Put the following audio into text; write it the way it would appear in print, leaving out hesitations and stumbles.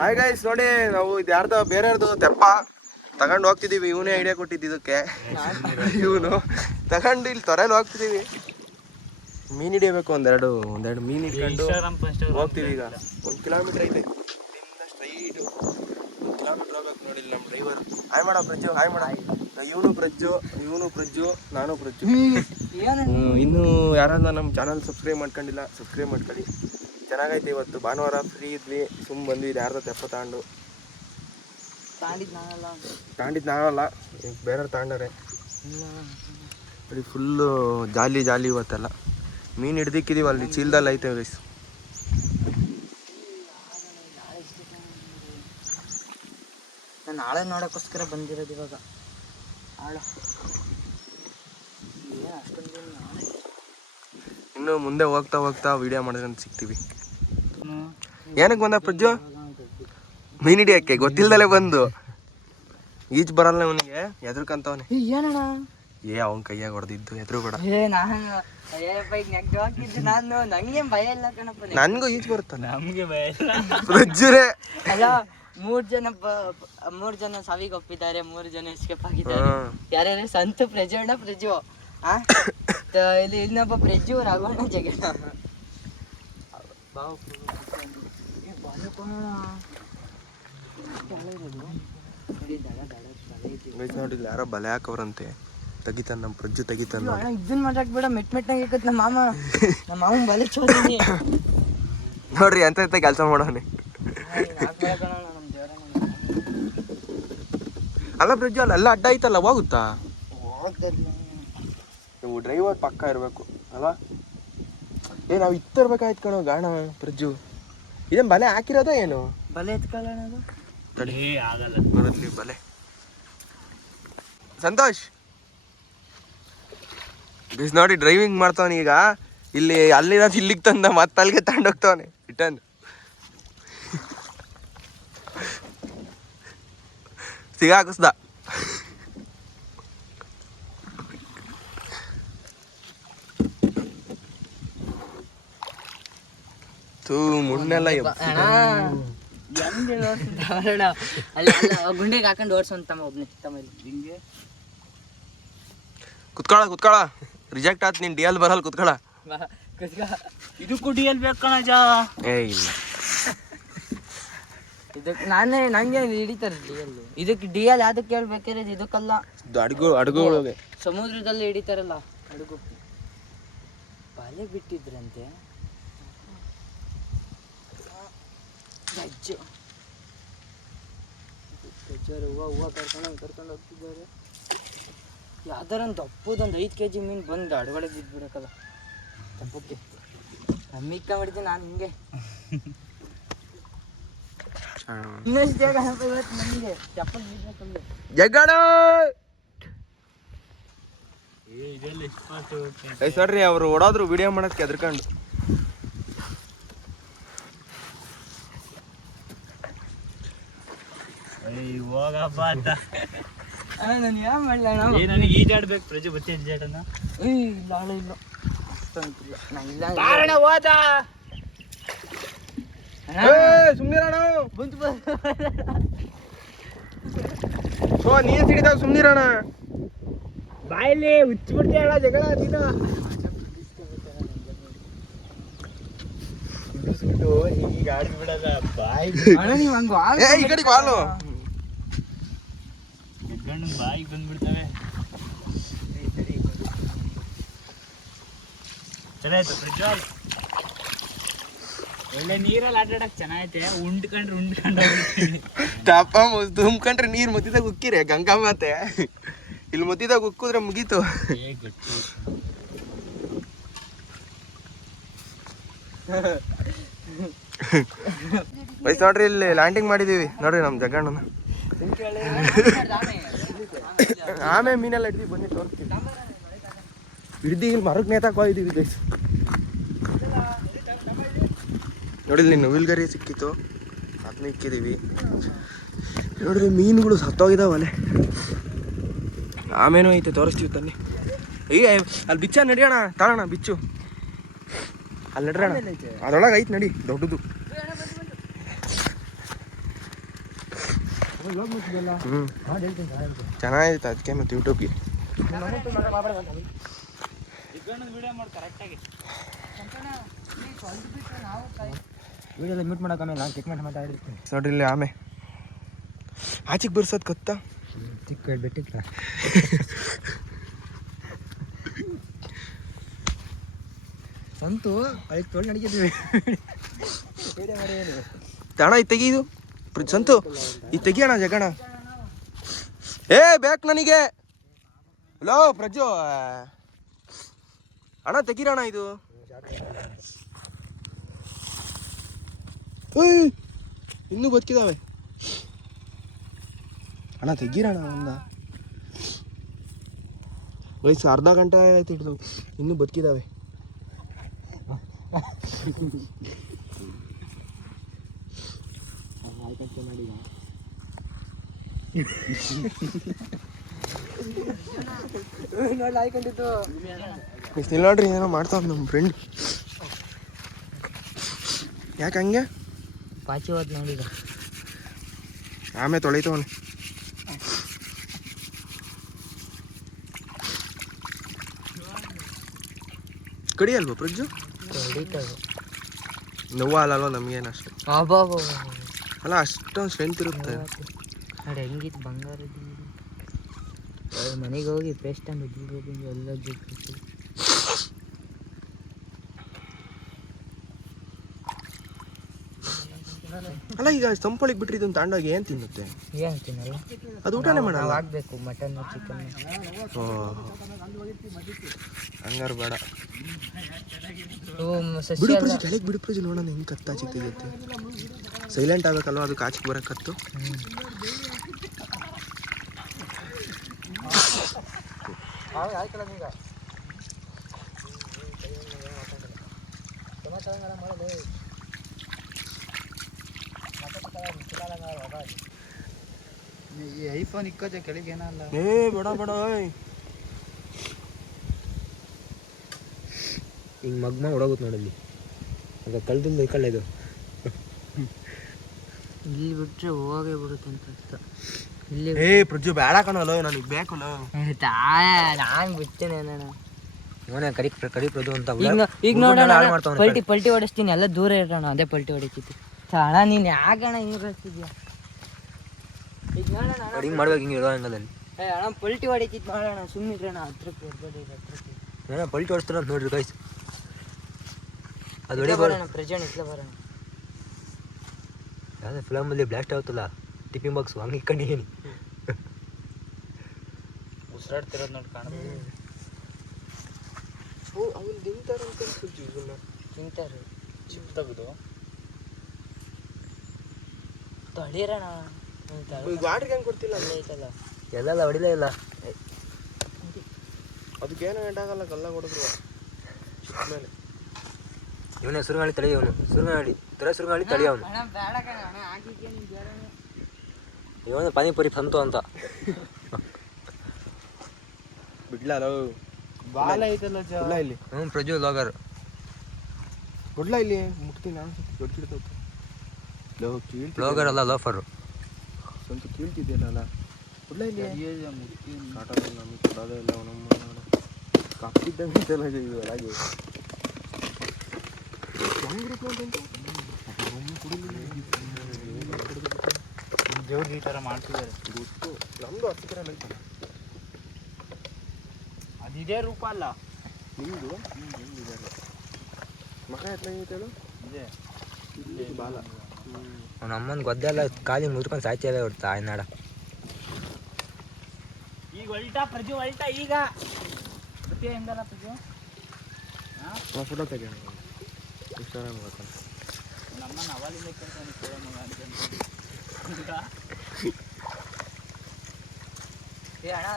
Hi guys, ನೋಡಿ ನಾವು ಇದು ಯಾರ್ದೋ ಬೇರೆಯವ್ರದ್ದು ತೆಪ್ಪ ತಗೊಂಡು ಹೋಗ್ತಿದೀವಿ. ಇವನೇ ಐಡಿಯಾ ಕೊಟ್ಟಿದ್ದು ಇದಕ್ಕೆ. ಇವನು ತಗೊಂಡು ಇಲ್ಲಿ ತೊರೆಯಲ್ಲಿ ಹೋಗ್ತಿದೀವಿ. ಮೀನ್ ಹಿಡಿಯಬೇಕು, ಒಂದೆರಡು ಮೀನ್ ಹಿಡ್ಕೊಂಡು ಹೋಗ್ತೀವಿ. ಈಗ 1 ಕಿಲೋಮೀಟರ್ ಐತೆ ಸ್ಟ್ರೈಟ್. 1 ಕಿಲೋಮೀಟರ್ ಹೋಗ್ಬೇಕು. ನೋಡಿ ನಮ್ಮ ಡ್ರೈವರ್. ಹಾಯ್ ಮಾಡೋ ಪ್ರಜ್ಜು, ಹಾಯ್ ಮಾಡ. ಇವನು ಪ್ರಜ್ಜು, ನಾನು ಪ್ರಜ್ಜು. ಇನ್ನೂ ಯಾರನ್ನ ನಮ್ಮ ಚಾನಲ್ ಸಬ್ಸ್ಕ್ರೈಬ್ ಮಾಡ್ಕೊಂಡಿಲ್ಲ, ಸಬ್ಸ್ಕ್ರೈಬ್ ಮಾಡ್ಕೊಳ್ಳಿ. ಚೆನ್ನಾಗೈತೆ. ಇವತ್ತು ಭಾನುವಾರ ಫ್ರೀ ಇದ್ವಿ, ಬಂದ್ವಿ. ಇದು ಯಾರ್ದೋ ತೆಪ್ಪ ತಾಂಡಿದ್ದು ನಾವಲ್ಲ, ಬೇರೆಯವ್ರು ತಾಂಡವ್ರೆ. ನೋಡಿ ಫುಲ್ಲು ಜಾಲಿ ಇವತ್ತೆಲ್ಲ. ಮೀನು ಹಿಡ್ದಿಕ್ಕಿದೀವಿ, ಅಲ್ಲಿ ಚೀಲದಲ್ಲಿ ಐತೆ ಗೈಸ್. ನಾನು ಆಳ ನೋಡೋಕ್ಕೋಸ್ಕರ ಬಂದಿರೋದು ಇವಾಗ. ಆಳ ಇನ್ನು ಮುಂದೆ ಹೋಗ್ತಾ ವಿಡಿಯೋ ಮಾಡ್ಕೊಂಡು ಸಿಗ್ತೀವಿ. ಏನಕ್ಕೆ ಬಂದ ಪ್ರಜ್ಜು? ಮೀನ್ ಹಿಡಿಯಕ್ಕೆ ಗೊತ್ತಿಲ್ದಲೆ ಬಂದು. ಈಜ್ ಬರಲ್ಲ ಅವನಿಗೆ, ಎದ್ರಕಂತವನೆ. ಏನಣ್ಣ ಅವನ್ ಕೈಯಾಗ ಹೊಡೆದಿದ್ದು ಎದ್ರು ಕೂಡ. ನನ್ಗೂ ಈಜ್ ಬರುತ್ತ, ನಮ್ಗೆ ಭಯ ಇಲ್ಲ. ಪ್ರಜ್ಜುರೇ ಅಲ್ಲ, 3 ಜನ ಸಾವಿಗೆ ಒಪ್ಪಿದ್ದಾರೆ, 3 ಜನ ಎಸ್ಕೇಪ್ ಆಗಿದ್ದಾರೆ. ಯಾರ್ಯಾರು? ಸಂತು, ಪ್ರಜ್ವಣ್ಣ, ಪ್ರಜ್ಜು. ಇಲ್ಲಿ ಇನ್ನೊಬ್ಬ ಪ್ರಜ್ಜು, ರಾಘವಣ್ಣ, ಜಗಣ್ಣ. ನೋಡಿಲ್ಲ, ಯಾರೋ ಬಲೆ ಹಾಕವ್ರಂತೆ. ತೆಗಿತಾನ ನಮ್ಮ ಪ್ರಜ್ಜು, ತೆಗಿತಾನ. ಇದನ್ನ ಮಾಡಕ್ ಬೇಡ, ಮೆಟ್ನಾಗ ನಮ್ಮ ಮಾಮ ಬಲೆ ಚೋದಿನಿ. ನೋಡ್ರಿ ಎಂತ ಕೆಲಸ ಮಾಡೋನೆ. ಅಲ್ಲ ಪ್ರಜ್ಜು, ಅಲ್ಲ ಅಡ್ಡ ಐತಲ್ಲ, ಹೋಗುತ್ತಾ? ನೀವು ಡ್ರೈವರ್ ಪಕ್ಕ ಇರ್ಬೇಕು ಅಲ್ವಾ? ನಾವು ಇತ್ತಿರ್ಬೇಕಾಯ್ತು ಕಣೋ ಗಾಣ. ಪ್ರಜ್ಜು, ಇದೇನು ಬಲೆ ಹಾಕಿರೋದ ಏನು? ಬಲೆ ಎತ್ಕೊಳ್ಳೋಣ, ಬರತ್ಲಿ ಬಲೆ. ಸಂತೋಷ್ ಬಿಸ್ ನೋಡಿ ಡ್ರೈವಿಂಗ್ ಮಾಡ್ತಾವನಿ ಈಗ. ಅಲ್ಲಿರೋದು ಇಲ್ಲಿಗೆ ತಂದ, ಮತ್ತೆ ಅಲ್ಲಿಗೆ ತಗೊಂಡೋಗ್ತಾವನೆ ರಿಟರ್ನ್. ಸಿಗಾಕಿಸ್ದ. ಮುನ್ನೆಲ್ಲ ಗುಂಡಿಗೆ ಹಾಕೊಂಡು ಓಡಿಸೋಂತ ಒಬ್ನೇ ಹಿಂಗೆ. ಕುತ್ಕೊಳ ರಿಜೆಕ್ಟ್ ಆತ್. ನೀನ್ ಡಿಎಲ್ ಬರಲ್ಲ, ಕುತ್ಕೊಳ. ಇದಕ್ಕೂ ಡಿಎಲ್ ಬೇಕು ಕಣಜ. ಇಲ್ಲ, ಇದಕ್ಕೆ ನಂಗೆ ಹಿಡಿತಾರೆ ಡಿಎಲ್. ಇದಕ್ಕೆ ಡಿಎಲ್ ಯಾವ್ದಕ್ಕೆ ಹೇಳ್ಬೇಕಾರೆ ಇದಕ್ಕಲ್ಲ, ಅಡುಗೆ ಸಮುದ್ರದಲ್ಲಿ ಹಿಡಿತಾರಲ್ಲ ಅಡುಗು. ಬಲೆ ಬಿಟ್ಟಿದ್ರಂತೆ. ಹೂವು ಕರ್ಕೊಂಡು ಹೋಗ್ತಿದ್ದಾರೆ. ಯಾವ್ದಾರ ಒಂದು ದಪ್ಪದೊಂದು 5 kg ಮೀನು ಬಂದು ಅಡಗಡೆ ಬಿದ್ಬಿಡಕಲ್ಲ ದಪ್ಪಕ್ಕೆ. ಮಿಕ್ಕ ಮಾಡಿದ್ದೆ ನಾನು ಹಿಂಗೆ. ಇನ್ನಷ್ಟು ಜಾಗ ನನಗೆ ಚಪ್ಪಲ್ ಬಿದ್ಬೇಕಂದ್ರೆ ಜಗ್ಗಾಡ. ನೋಡ್ರಿ ಅವ್ರು ಓಡಾದ್ರು ವಿಡಿಯೋ ಮಾಡಕ್ಕೆ ಎದ್ರಕೊಂಡು. ಹೋಗಪ್ಪ ಅಂತ ನಾನು ಯಾವ ಮಾಡಲ. ನನಗೆ ಈಜಾಡ್ಬೇಕು ಪ್ರಜೆ ಬತ್ತೆ ಈಜಾಡನ. ಇಲ್ಲ ಇಲ್ಲ ಕಾರಣ ಹೋದ ಸುಮ್ನಿರೋಣ. ನೀರು ಸಿಡಿದಾಗ ಸುಮ್ನಿರೋಣ. ಬಾಯಲ್ಲಿ ಹುಚ್ಚಿಬಿಡ್ತೀಯಲ್ಲ ಜಗಳ ನೀನು. ಇಬ್ಬಿಸ್ಬಿಟ್ಟು ಈಗ ಆಡಿಸ್ಬಿಡಲ್ಲ ಬಾಯಿ. ನೀವು ಹಂಗ ಈ ಕಡೆಗೆ ಬಾಲು ಬಾಯಿಗೆ ಬಂದ್ಬಿಡ್ತವೆ. ಚೆನ್ನಾಯ್ತು ಪ್ರಜ್ವಲ್, ಒಳ್ಳೆ ನೀರಲ್ಲಿ ಆಟಾಡಕ್ ಚೆನ್ನಾಗೈತೆ. ಉಂಡ್ಕೊಂಡ್ರೆ ಟಪ್ಪ ತುಂಬ್ಕೊಂಡ್ರೆ ನೀರು ಮುತ್ತಿದಾಗ ಉಕ್ಕಿರಿ ಗಂಗಾ ಮಾತೆ. ಇಲ್ಲಿ ಮುತ್ತಿದಾಗ ಉಕ್ಕಿದ್ರೆ ಮುಗೀತು. ವಯಸ್ಸು ನೋಡ್ರಿ, ಇಲ್ಲಿ ಲ್ಯಾಂಡಿಂಗ್ ಮಾಡಿದೀವಿ ನೋಡ್ರಿ ನಮ್ಮ ಜಗಣ್ಣನ. ಆಮೇಲೆ ಮೀನೆಲ್ಲ ಹಿಡ್ದು ಬನ್ನಿ ತೋರಿಸ್ತೀವಿ. ಹಿಡ್ದು ಇಲ್ಲಿ ಮರಕ್ಕೆ ನೇತಾಕ್ ಹೋಗಿದ್ದೀವಿ ಗೈಸ್. ನೋಡಿಲ್ಲಿ ನವಿಲ್ಗರಿ ಸಿಕ್ಕಿತ್ತು, ಅದನ್ನ ಇಕ್ಕಿದ್ದೀವಿ. ನೋಡ್ರಿ ಮೀನುಗಳು ಸತ್ತೋಗಿದಾವಲೆ. ಆಮೇನೂ ಐತೆ, ತೋರಿಸ್ತೀವಿ ತನ್ನಿ. ಈಗ ಅಲ್ಲಿ ಬಿಚ್ಚ ನಡಿಯೋಣ, ತಾಳೋಣ ಬಿಚ್ಚು. ಅಲ್ಲಿ ನಡ್ರೋಣ, ಅದ್ರೊಳಗೆ ಐತೆ ನಡಿ ದೊಡ್ಡದು. ಹ್ಞೂ ಚೆನ್ನಾಗಿತ್ತು ಅದಕ್ಕೆ ಮತ್ತು ಯೂಟ್ಯೂಬ್ಗೆ ವಿಡಿಯೋದಲ್ಲಿ ಮ್ಯೂಟ್ ಮಾಡೋಕೆ ನಾನು ಚೆಕ್ ಮಾಡಿ ಮಾತಾಡಿರ್ತೀನಿ ನೋಡ್ರಿ ಇಲ್ಲಿ ಆಮೆ ಆಚೆಗೆ ಬರ್ಸೋದು ಕತ್ತ ಚಿಕ್ಕ ಬೆಟ್ಟಿತ್ತ ಸಂತು ಅಲ್ಲಿ ತೊಳಿ ನಡೀತಿದ್ವಿ ಅಣ್ಣ ಇದು ತೆಗೀದು ಸಂತು ಇದು ತೆಗಿಯೋಣ ಜಗಣ ಏ ಬೇಕು ನನಗೆ ಹಲೋ ಪ್ರಜ್ಜು ಅಣ್ಣ ತೆಗೀರಣ್ಣ ಇದು ಏಯ್ ಇನ್ನೂ ಬದುಕಿದಾವೆ ಅಣ್ಣ ತೆಗೀರಣ್ಣ ಒಂದ ವಯಸ್ಸು ಅರ್ಧ ಗಂಟೆ ಆಯ್ತು ಹಿಡಿದು ಇನ್ನೂ ಬದುಕಿದಾವೆ ನೋಡಿ ಆಯ್ಕೊಂಡಿತ್ತು ಇಲ್ಲಿ ನೋಡ್ರಿ ಏನೋ ಮಾಡ್ತಾವ ನಮ್ಮ ಫ್ರೆಂಡ್ ಯಾಕೆ ಹಂಗೆ ಪಾಚಿ ಹೋದ್ ನೋಡಿದ ಆಮೆ ತೊಳಿತವನೆ ಕಡಿ ಅಲ್ವಾ ಪ್ರಜ್ಜು ಹೊಡಿತದೆ ನೋವು ಅಲ್ಲಲ್ವ ನಮಗೇನು ಅಷ್ಟು ಅಬ್ಬಾ ಅಲ್ಲ ಅಷ್ಟೊಂದು ಸ್ಟ್ರೆಂತ್ ಇರುತ್ತೆ ನೋಡಿ ಹೆಂಗಿತ್ತು ಬಂಗಾರ ಮನೆಗೆ ಹೋಗಿ ಪೇಸ್ಟ್ ಅಂದು ಎಲ್ಲ ಜಿಟ್ಟು ಅಲ್ಲ ಈಗ ಸಂಪಳಿಗೆ ಬಿಟ್ರಿ ಇದನ್ನು ತಗೊಂಡೋಗಿ ಏನು ತಿನ್ನುತ್ತೆ ಏನು ತಿನ್ನಲ್ಲ ಅದು ಊಟನೇ ಮಾಡಲ್ಲ ಆಗಬೇಕು ಮಟನ್ ಚಿಕನ್ ಓ ಹಂಗಾರು ಬೇಡ ಬಿಡು ಪ್ರಜಿ ಕೆಳಗೆ ಬಿಡು ಪ್ರಜಿ ನೋಡೋಣ ಹೆಂಗೆ ಕತ್ತ ಆಚೆಗೆ ತೆಗಿಯುತ್ತೆ ಸೈಲೆಂಟ್ ಆಗಬೇಕಲ್ವ ಅದಕ್ಕೆ ಆಚೆಗೆ ಬರೋಕೆ ಕತ್ತು ಈ ಐಫೋನ್ ಇಕ್ಕೋದೆ ಕೆಳಗೆ ಏನಲ್ಲ ಏ ಬೇಡ ಬೇಡ ಹಿಂಗೆ ಮಗ್ಮ ಹೊಡೋಗುತ್ತೆ ನೋಡಲ್ಲಿ ಅದು ಕಳ್ದಿಲ್ಲ ಈ ಕಳ್ಳ ಇದು ಇಲ್ಲಿ ಬಿಟ್ರೆ ಹೋಗೇ ಬಿಡುತ್ತೆ ಅಂತ ಅರ್ಥ ಇಲ್ಲಿ ಏ ಪ್ರಜ್ಜು ಬೇಡ ಕಣಲ್ಲ ನನಗೆ ಬೇಕಲ್ಲ ನಾನು ಬಿಡ್ತೇನೆ ಅಣ್ಣ ಇವನೇ ಕರಿ ಪ್ರದು ಅಂತ ಈಗ ನೋಡೋಣ ಪಲ್ಟಿ ಹೊಡಿಸ್ತೀನಿ ಎಲ್ಲ ದೂರ ಇರೋಣ ಅದೇ ಪಲ್ಟಿ ಹೊಡಿತಿತ್ತು ಅಣ್ಣ ನೀನು ಯಾಕಣ್ಣ ಹಿಂಗೆ ಕಳಿಸ್ತಿದ್ಯಾ ಈಗ ನೋಡೋಣ ಹಿಂಗೆ ಮಾಡ್ಬೇಕು ಹಿಂಗೆ ಇರೋ ಹಂಗದಲ್ಲಿ ಅಣ್ಣ ಪಲ್ಟಿ ಹೊಡಿತಿತ್ತು ನೋಡೋಣ ಸುಮ್ಮನಿದ್ರಣ್ಣ ಹತ್ರಕ್ಕೆ ಬರ್ಬೇಡಿ ಹತ್ರಕ್ಕೆ ಏನೋ ಪಲ್ಟಿ ಹೊಡಿಸ್ತಾರ ಅಂತ ನೋಡ್ರಿ ಗೈಸ್ ಅದು ಹೊಡಿ ಬರೋಣ ಪ್ರಜೆಂಟ್ ಇಟ್ಲ ಬರೋಣ ಯಾವುದೇ ಫಿಲಮಲ್ಲಿ ಬ್ಲಾಸ್ಟ್ ಆಗುತ್ತಲ್ಲ ಟಿಫಿನ್ ಬಾಕ್ಸ್ ಹಂಗೆ ಇಕ್ಕೊಂಡಿದ್ದೀನಿ ಉಸಿರಾಡ್ತಿರೋದು ನೋಡಿ ಕಾಣಬಹುದು ಅವ್ನು ತಿಂತಾರೆ ಅಂತ ತಿಂತಾರೆ ಚಿಪ್ ತೆಗೆದು ತಡೀರಣ ವಾಟ್ರಿಗೆ ಹೆಂಗೆ ಕೊಡ್ತಿಲ್ಲ ಅಲ್ಲೇ ಐತಲ್ಲ ಎಲ್ಲೆಲ್ಲ ಹೊಡಿಲೇ ಇಲ್ಲ ಅದಕ್ಕೇನು ಗಂಟಾಗಲ್ಲ ಕಲ್ಲ ಕೊಡಿದ್ರು ಮೇಲೆ ಇವನೇ ಸುರುಗಾಳಿ ತಳಿ ಅವನು ಸುರುಗಾಳಿ ಸುರುಗಾಳಿ ತಳಿ ಅವನು ಇವನು ಪಾನಿಪುರಿ ಸಂತು ಅಂತ ಬಿಡ್ಲಲ್ಲ ಬಾಲ ಐತಲ್ಲ ಇಲ್ಲಿ ಹ್ಞೂ ಪ್ರಜ್ವಲ್ ಲಾಗರ್ ಕೊಡ್ಲ ಇಲ್ಲಿ ಮುಟ್ತೀನಿ ನಾನು ದೊಡ್ಡ ಲಾಗರ್ ಅಲ್ಲ ಲೋಫರು ಸ್ವಂತ ಕೀಳ್ತಿದ್ಯಲ್ಲ ಕೊಡ್ಲ ಇಲ್ಲಿ ಕಾಟಲ್ಲ ನಮಗೆ ಕೊಡೋದೇ ಇಲ್ಲ ನಮ್ಮ ಕಾಪಿದ್ದಂಗೆ ಚೆನ್ನಾಗಿ ಹಾಗೆ ದೇವ್ರಿಗೆ ಈ ಥರ ಮಾಡ್ತಿದ್ದಾರೆ ಗೊತ್ತು ನಮ್ಮದು 10 ಗ್ರಾಮ್ ಅಂತ ಅದಿದೇ ರೂಪ ಅಲ್ಲ ನಿಮ್ಮದು ಮಗ ಎತ್ತಂಗಿತ್ತೇಳು ಇದೆ ಇಲ್ಲಿ ಬಾಲ ಅವನ ಅಮ್ಮನ ಗೊದ್ದೆಲ್ಲ ಖಾಲಿ ಮುದ್ಕೊಂಡು ಸಾಯ್ತೇವೆ ಹೊಡ್ತಾ ಆಯ್ನಾಡ ಈಗ ಹೊಲ್ಟಾ ಪ್ರಜು ಹೊಲ್ಟಾ ಈಗ ಗೊತ್ತೇ ಹೆಂಗಲ್ಲ ಪ್ರಜು ಫೋಟೋ ತೆಗೆಯೋಣ ಇನ್ಸ್ಟಾಗ್ರಾಮ್ ಹಾಕೋಣ ನಮ್ಮನ್ನ ಅವಾಲಿಂದ ಕೇಳ್ತಾನೆ ಕೂಡ ಮಗ ಅಂತ ಏ ಅಣ್ಣ